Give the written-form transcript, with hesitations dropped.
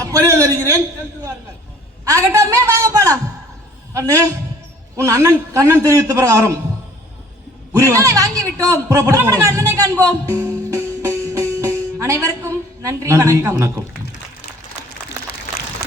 அப்படியே தருகிறேன். ஆகட்டுமே, வாங்க போலாம். அண்ணே, உன் அண்ணன் கண்ணன் தெரிவித்த பிரகாரம் வாங்கி விட்டோம். புறப்படுங்க, அண்ணனை காண்போம். அனைவருக்கும் நன்றி, வணக்கம்.